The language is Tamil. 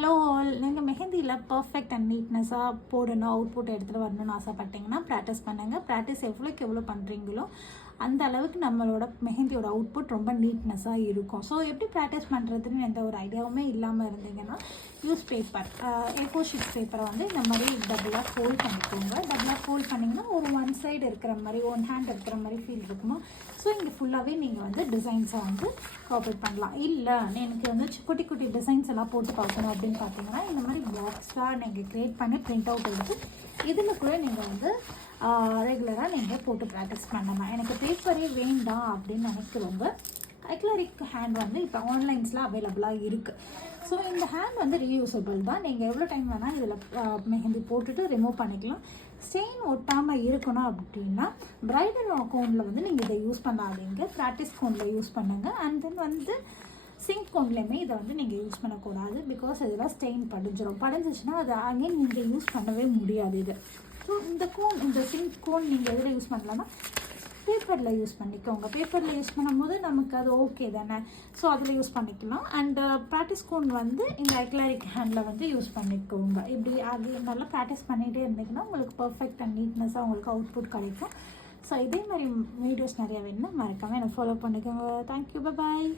ஹலோ ஆல், நீங்கள் மெஹந்தியில் பர்ஃபெக்ட் அண்ட் நீட்னஸாக போடணும், அவுட்புட் எடுத்துகிட்டு வரணும்னு ஆசைப்பட்டீங்கன்னா ப்ராக்டிஸ் பண்ணுங்கள். ப்ராக்டிஸ் எவ்வளோக்கு எவ்வளோ பண்ணுறீங்களோ அந்த அளவுக்கு நம்மளோட மெஹந்தியோட அவுட்புட் ரொம்ப நீட்னஸாக இருக்கும். ஸோ எப்படி ப்ராக்டிஸ் பண்ணுறதுன்னு எந்த ஒரு ஐடியாவுமே இல்லாமல் இருந்தீங்கன்னா யூஸ் பேப்பர், A4 ஷீட் பேப்பரை வந்து இந்த மாதிரி டபுளாக ஃபோல்ட் பண்ணிக்கோங்க. டபுளாக ஃபோல்ட் பண்ணிங்கன்னா ஒரு ஒன் சைடு இருக்கிற மாதிரி, ஒன் ஹேண்ட் இருக்கிற மாதிரி ஃபீல் இருக்குமா. ஸோ இங்கே ஃபுல்லாகவே நீங்கள் வந்து டிசைன்ஸை வந்து காப்பரேட் பண்ணலாம். இல்லை எனக்கு வந்து குட்டி குட்டி டிசைன்ஸ் எல்லாம் போட்டு பார்க்கணும் அப்படின்னு பார்த்தீங்கன்னா இந்த மாதிரி பாக்ஸாக நீங்கள் க்ரியேட் பண்ணி ப்ரிண்ட் அவுட் எடுத்து இதில் கூட நீங்கள் வந்து ரெகுலராக நீங்கள் போட்டு ப்ராக்டிஸ் பண்ணலாம். எனக்கு பேப்பரே வேண்டாம் அப்படின்னு நினைக்கிறவங்க அக்ரிலிக் ஹேண்ட் வந்து இப்போ ஆன்லைன்ஸில் அவைலபிளாக இருக்குது. ஸோ இந்த ஹேண்ட் வந்து ரீயூசபிள் தான். நீங்கள் எவ்வளோ டைம் வேணால் இதில் மெஹந்தி போட்டுட்டு ரிமூவ் பண்ணிக்கலாம். ஸ்டெயின் ஒட்டாமல் இருக்கணும் அப்படின்னா ப்ரைடல் கோனில் வந்து நீங்கள் இதை யூஸ் பண்ணாதீங்க, ப்ராக்டிஸ் கோனில் யூஸ் பண்ணுங்கள். அண்ட் தென் வந்து சிங்க் கோன்லேயுமே இதை வந்து நீங்கள் யூஸ் பண்ணக்கூடாது. பிகாஸ் இதெல்லாம் ஸ்டெயின் படிஞ்சிச்சுன்னா அதை அகைன் நீங்கள் யூஸ் பண்ணவே முடியாது இது. ஸோ இந்த சிங்க் கோன் நீங்கள் எதில் யூஸ் பண்ணலான்னா பேப்பரில் யூஸ் பண்ணிக்கோங்க. பேப்பரில் யூஸ் பண்ணும்போது நமக்கு அது ஓகே தானே. ஸோ அதில் யூஸ் பண்ணிக்கலாம். அண்டு ப்ராக்டிஸ் கோன் வந்து இந்த அக்ரிலிக் ஹேண்டில் வந்து யூஸ் பண்ணிக்கோங்க. இப்படி அது நல்லா ப்ராக்டிஸ் பண்ணிகிட்டே இருந்தீங்கன்னா உங்களுக்கு பர்ஃபெக்ட் அண்ட் நீட்னஸாக உங்களுக்கு அவுட்புட் கிடைக்கும். ஸோ இதே மாதிரி வீடியோஸ் நிறையா வேணும்னா மறக்காமல் என்னை ஃபாலோ பண்ணிக்கோங்க. தேங்க்யூ, பாய்.